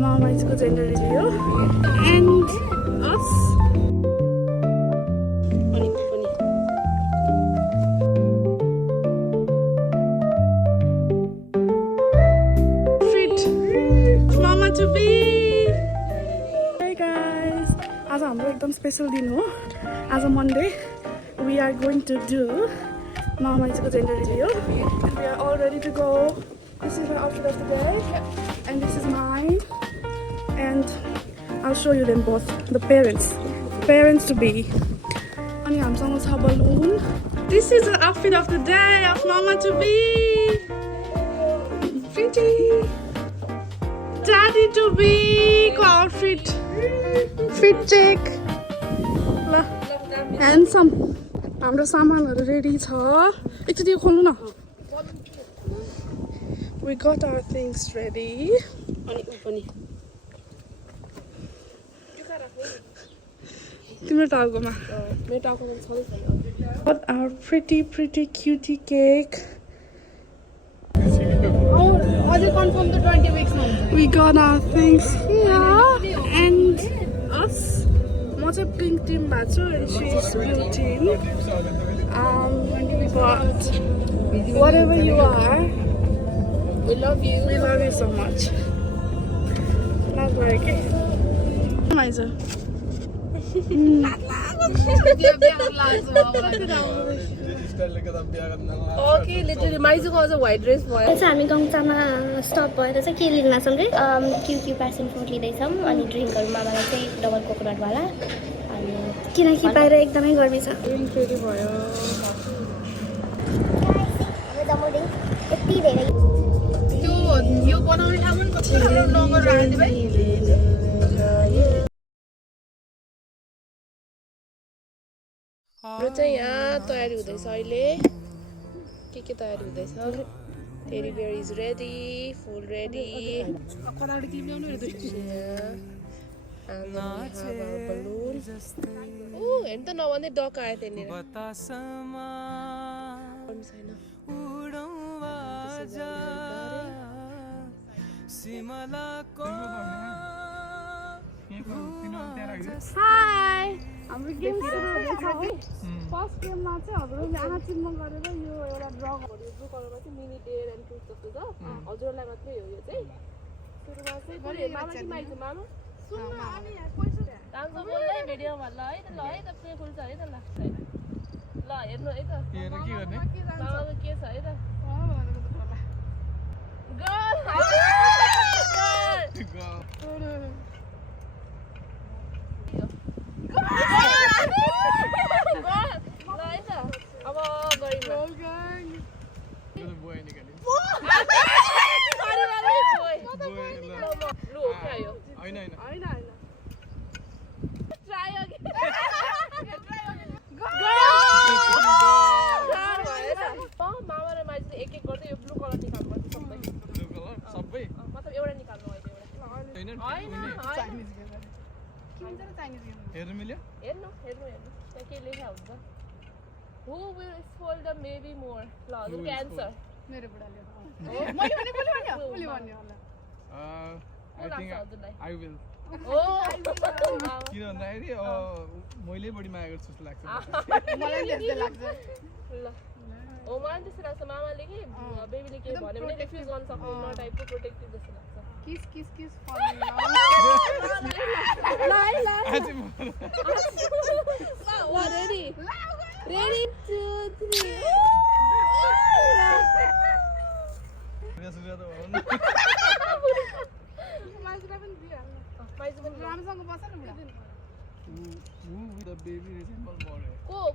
Mama's gender reveal and us. Fit Mama to be. Hey guys, आज हाम्रो एकदम special दिन हो. आज Monday we are going to do Mama's gender reveal and we are all ready to go. This is my outfit of the day and this is mine. And I'll show you them both, the parents to be. And हामीसँग छ balloon. This is the outfit of the day of Mama to be. Pretty. Daddy to be को outfit. Fit check. ल handsome. हाम्रो सामानहरु ready छ. एकचोटि यो खोल्नु न. We got our things ready. तिम्रो टाउकोमा मेरो टाउकोमा छँदै छैन. Got our pretty cutie cake. अझै कन्फर्म त 20 weeks मा हुन्छ. We got our things here and us. म चाहिँ pink team भएको छु and she's blue team. But whatever you are, We love you. we love you so much. Not like it. Maisa. Okay, literally माइजूको अझ white dress भयो. चाहिँ हामी गङ्चामा stop भएर चाहिँ के लिन लाग्छौँ रे क्यु प्यासन फ्रुट लिँदैछौँ अनि ड्रिङ्कहरू मामालाई चाहिँ डबल कोकोनटवाला अनि किनकि बाहिर एकदमै गर्मी छ. फेरि भयो. यति धेरै यो बनाउने ठाउँ पनि कति राम्रो नगर राख्दै भाइ. हाम्रो चाहिँ यहाँ तयारी हुँदैछ अहिले. के तयारी हुँदैछ? Teddy bear is ready, full ready. कताबाट के ल्याउनु रे दुई. बलुन. ओ हेर्नु त नभन्दै डक आयो त्यहाँनिर. छैन. हाई हाम्रो गेम सुरु हुँदैछ है. फर्स्ट गेममा चाहिँ हजुरले आँखा चिन्ह गरेर यो एउटा ड्र गर्यो. ब्लू कलरमा चाहिँ मिनी डेयर एन्ड फ्रुट जस्तो छ. हजुरलाई मात्रै हो यो चाहिँ. सुरुमा चाहिँ मामा कि माइजू मामा? सुन्न अनि पैसा दे. राम्रो बोल्दै भिडियोमा ल है त प्ले फुल छ है त ल. ल हेर्नु है त. हेर के गर्ने? मामाको के छ है त. गर्ल. अब गरिमा. मामा र माइजूले एक गर्दै यो ब्लू कलर निकाल्नुपर्छ सबै. मतलब एउटा निकाल्नु अहिले हेर्नु त्यहाँ के लेखा हुन्छ. Who will spoil the baby more? ल हजुरको एन्सर. मेरो बुढाले. मैले पनि बोल्नु भन्यो होला. I will. किन भन्दाखेरि मैले बढी माया गर्छु जस्तो लाग्छ. मलाई त्यस्तै लाग्छ. ल हो मलाई त्यस्तो लाग्छ. मामाले कि बेबीले के भन्यो भने रिफ्युज गर्न सक्दैन टाइपको प्रोटेक्टिभ जस्तो लाग्छ. Kiss Ready? Ready, 2, 3. माइजूलाई पनि दिइहाल्नु. माइजू पनि राम्रोसँग बस न बुढा. The baby resemble more.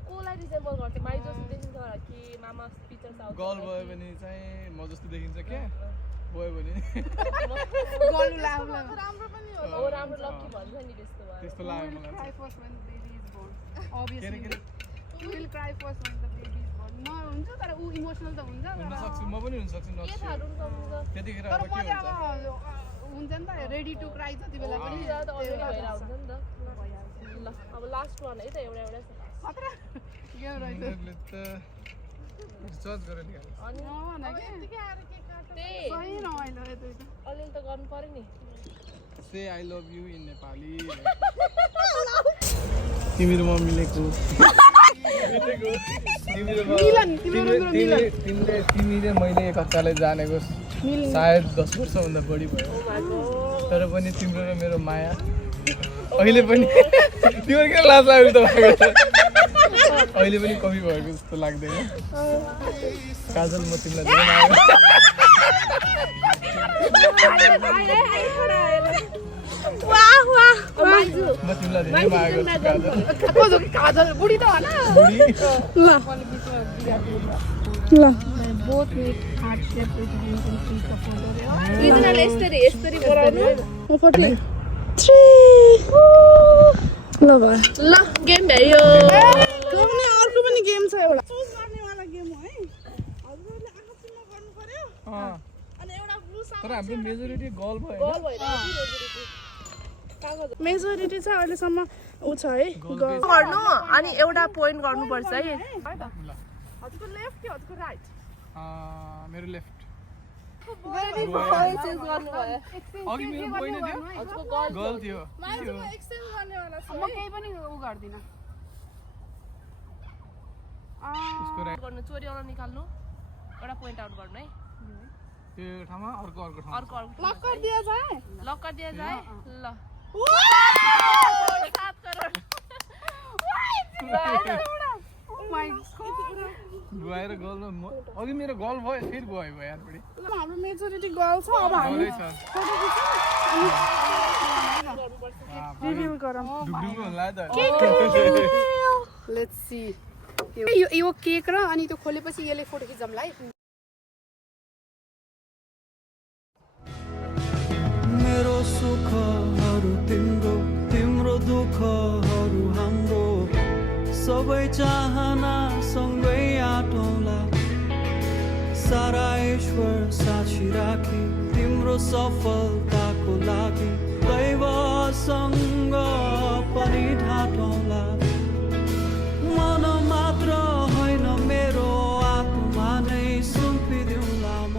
Coli resemble गर्छ? माइजू जस्तो देखिन्छ कि मामा पिक्चर आउँछ? गर्ल भयो भने चाहिँ म जस्तो देखिन्छ क्या. भयो भने गर्नु लाग्ला. राम्रो पनि हो. ओ राम्रो लकी भन्छ नि त्यस्तो भयो. त्यस्तो लाग्यो मलाई. Cry first when the baby is born. Obviously. You will cry first when the baby is born. म हुन्छ तर उ इमोसनल त हुन्छ. हुन सक्छु म पनि हुन सक्छु के नक्छु. थाहा रुम सक्नुहुन्छ? त्यतिखेर तर अब म के चाहिँ हुन्छ? अब हुन्छ नि त रेडी टु क्राई जति बेला पनि त अलरेडी भएर हुन्छ नि त. ल अब लास्ट वान है त एउटा मात्र के रहेछ. उनीहरूले त जज गरेर निकाल्छ. अनि यतिकै आएर के काट्छ सही रमाइलो यो दुईटा अलिअलि त गर्नु पर्यो नि say I love you in Nepali तिम्रो मम्मीले को तिमीले मैले कक्षाले जानेको सायद 10 वर्षभन्दा बढी भयो तर पनि तिम्रो र मेरो माया अहिले पनि तिम्रो किन लाज लाग्यो त अहिले पनि कमी भएको जस्तो लाग्दैन काजल म तिमीलाई धेरै माया म तिमीलाई धेरै माया गर्छु काजल बुढी त होइन ल यिनीहरूले यस्तरी बनाउनु म 43 ल भयो ल गेम भ्यायो अर्को पनि गेम छ एउटा चुज गर्नेवाला गेम हो है हजुरहरूले आफू चुन्न गर्नु पर्यो अनि एउटा ब्लू तर हाम्रो मेजोरिटी गल भयो मेजोरिटी चाहिँ अहिलेसम्म ऊ छ है गर्नु अनि एउटा पोइन्ट गर्नुपर्छ है हजुरको लेफ्ट कि हजुरको राइट मेरो लेफ्ट गर्नुभयो अघि मेरो पहिलो थियो गल थियो एक्सचेन्ज गर्नेवाला छ म केही पनि उ गर्दिन गर्नु चोरीवाला निकाल्नु एउटा पोइन्ट आउट गर्नु है त्यो ठाउँमा अर्को ठाउँमा अर्को लक कर दिया जाए लक कर दिया जाए ल 7 करोड गएर गल अघि मेरो गल भयो फेरि गयो यार बढी हाम्रो मेजोरिटी गर्ल छ अब हामी रिभ्यू गरौँ डुबडुब होला त लेट्स सी यो केक र अनि त्यो खोलेपछि यसले फोटो खिचौँला है मेरो सुखहरू तिम्रो तिम्रो दुःखहरू हाम्रो सबै चाहना सँगै आटौँला सारा ईश्वर साक्षी राखी तिम्रो सफलताको लागि दैवसँग पनि ढाँटौँला मन मात्र होइन मेरो आत्मा नै सुम्पिदिउँला म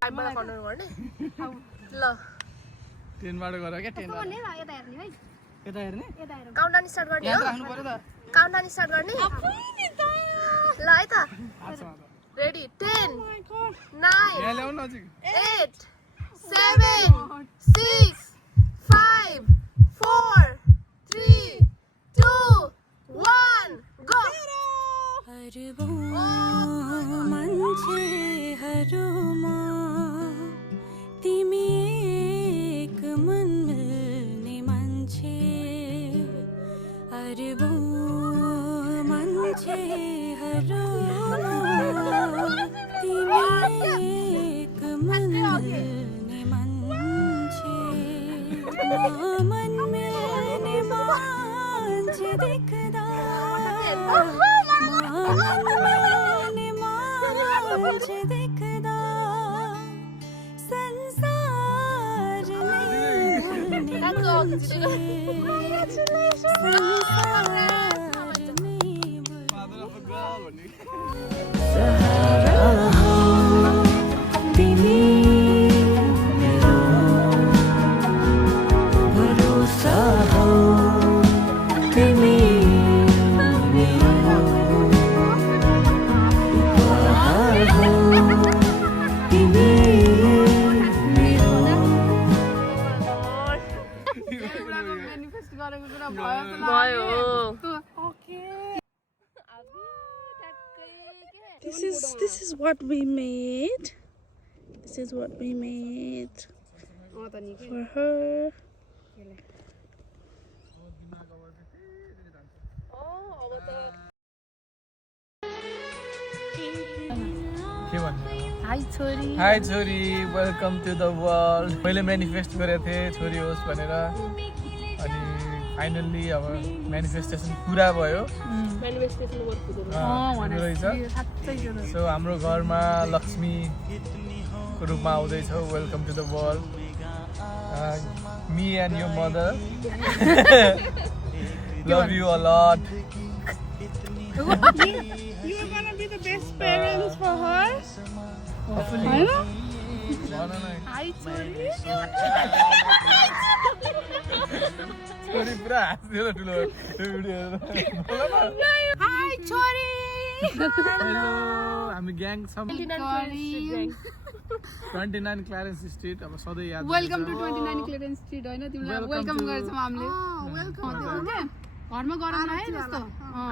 टाइमबाट कन्ट्रोल गर्ने ल 10 बाट गर के 10 बाट यता हेर्ने काउन्टडाउन स्टार्ट गर्ने हो राख्नु पर्यो त काउन्टडाउन स्टार्ट गर्ने ल है त रेडी 10 9 यहाँ ल्याउ न नजिक 8 7 6 5 4 3 2 1 go मान्छेहरूमा तिमी एक मन मिल्ने मान्छे अरबौँ मान्छेहरूमा तिमी एक मन मिल्ने मान्छे मन मिल्ने मान्छे देख्दा मन मिल्ने मान्छे देख्दा संसार नै सहारा हो तिमी मेरो भरोसा हो तिमी मेरो उपहार हो तिमी मेरो म्यानिफेस्ट गरेको कुरा भयो भयो This is what we made. This is what we made for her. के भन्नु हाई छोरी हाई छोरी वेलकम टु द वर्ल्ड मैले म्यानिफेस्ट गरेको थिएँ छोरी होस् भनेर अनि फाइनल्ली अब म्यानिफेस्टेसन पुरा भयो म्यानिफेस्टेसन वर्क रहेछ सो हाम्रो घरमा लक्ष्मीको रूपमा आउँदैछ welcome to the world me and your mother love you a lot You are gonna be the best parents for her. Hopefully. होइन? भन न Hi, छोरी. छोरी पुरा हाँस्यो त ठुलो भिडियो हाई छोरी हेलो हामी ग्याङ छौँ 29 क्लारेन्स स्ट्रिट अब सधैँ याद वेलकम टु 29 क्लियरेन्स स्ट्रिट होइन तिमीलाई वेलकम गर्छौँ हामीले घरमा गरम लाग्यो त्यस्तो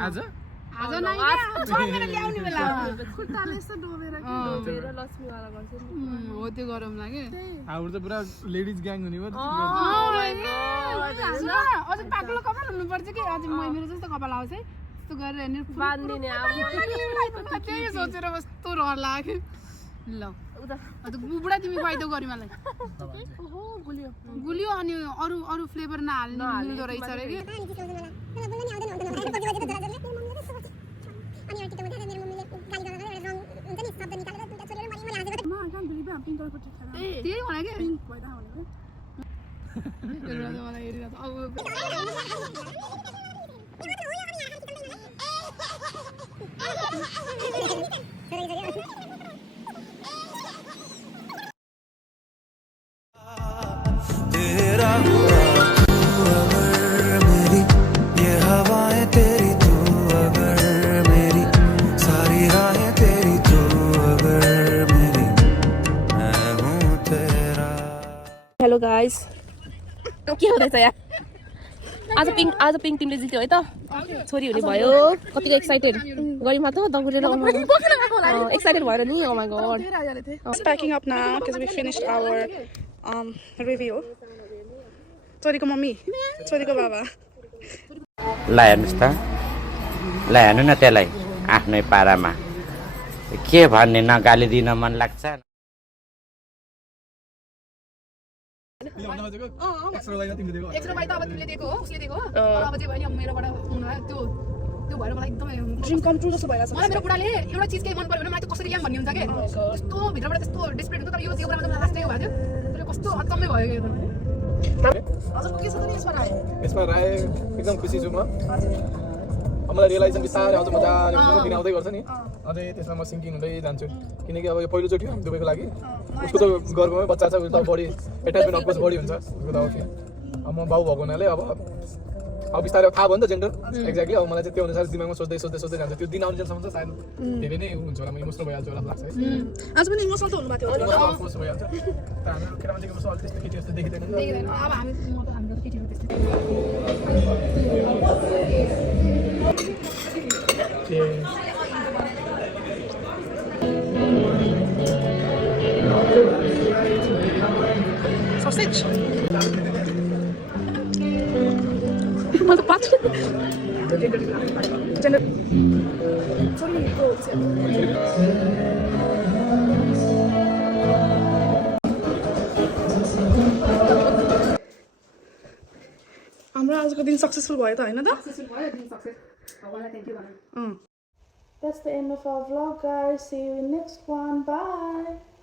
आज आज नै छोडेर ल्याउने बेला खुट्टाले यस्तो डोबेर कि हो त्यो गरम लाग्यो हाम्रो त पुरा लेडिज ग्याङ हुने भयो अझ पाक्लो कपाल हुनुपर्छ कि अझ मेरो जस्तो कपाल आउँछ है त्यस्तो गरेर हेर्ने बाँधिने त्यही सोचेर कस्तो रहर लाग्यो ल बुढा तिमी खुवाइदेऊ गरी मलाई गुलियो अनि अरू अरू फ्लेभर नहाल्ने मिल्दो रहेछ अरे कि त्यही होला कि मलाई हेरिरहेको अब तेरा हुआ तू अगर मेरी ये हवाएं तेरी तू अगर मेरी सारी राहें तेरी तू अगर मेरी मैं हूँ तेरा हेलो गाइस के हुँदैछ यहाँ आज पिङ्क टिमले जित्यो है त छोरी हुने भयो कतिको एक्साइटेड गरिमा त दौडेर एक्साइटेड भएर नि oh my god Packing up now because we finished our review. छोरीको मम्मी छोरीको बाबा ल हेर्नुहोस् त ल हेर्नु न त्यसलाई आफ्नै पारामा के भन्ने न गाली दिन मन लाग्छ एक्स्ट्रा बाई त अब तिमीले दिएको हो उसले दिएको हो अब चाहिँ भयो नि अब मेरोबाट त्यो भएर मलाई एकदमै ड्रिम कम ट्रु जस्तो भइरहेछ मलाई मेरो बुढाले एउटा चिज केही मन पर्यो भने मलाई त्यो कसरी याम भन्ने हुन्छ कि त्यस्तो भित्रबाट त्यस्तो डिस्प्लेट हुन्छ तर यो कुरा चाहिँ मलाई लास्ट भएको थियो तर कस्तो अचम्मै भयो कि हजुरको के छ त नि यसमा राय यसमा राय एकदम खुसी छु म अब मलाई रियलाइजेसन बिस्तारै आउँछ मजाले दिन आउँदै गर्छ नि अझै त्यसमा म सिङ्किङ हुँदै जान्छु किनकि अब यो पहिलोचोटि हो हामी दुबईको लागि उसको त गर्वमै बच्चा छ उसको त बढी एट्याचमेन्ट अफकोर्स बढी हुन्छ उसको त अब म बाउ भएको हुनाले अब बिस्तारै थाहा भयो नि त जेन्डर एक्ज्याक्टली अब मलाई चाहिँ त्यो अनुसार दिमागमा सोच्दै जान्छ त्यो दिन आउने जेलसम्म चाहिँ सायद धेरै नै हुन्छ होला म इमोसनल भइहाल्छु होला लाग्छ है आज पनि इमोसनल त हुनुभएको थियो अफकोर्स भइहाल्छ तर हाम्रो केटा मान्छेको कस्तो अलिक त्यस्तो केटी जस्तो देखिँदैन नि त अब हामी हाम्रो केटीहरू त्यस्तै Sausage. Mas patrz. Gender. Sorry, go. हाम्रो आजको दिन सक्सेसफुल भयो त हैन त That's the end of our vlog, guys. See you in next one. Bye.